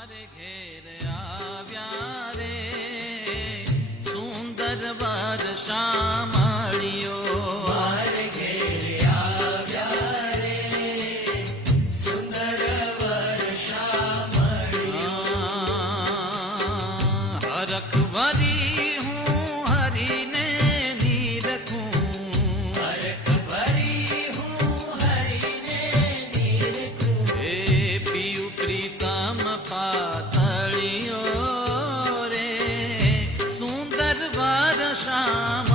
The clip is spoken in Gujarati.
મારે ઘેર આવ્યા રે. સુંદર વર્ષા મળ્યો મારે ઘેર આવ્યા રે. સુંદર વર્ષા મળ્યો હરખ আসাম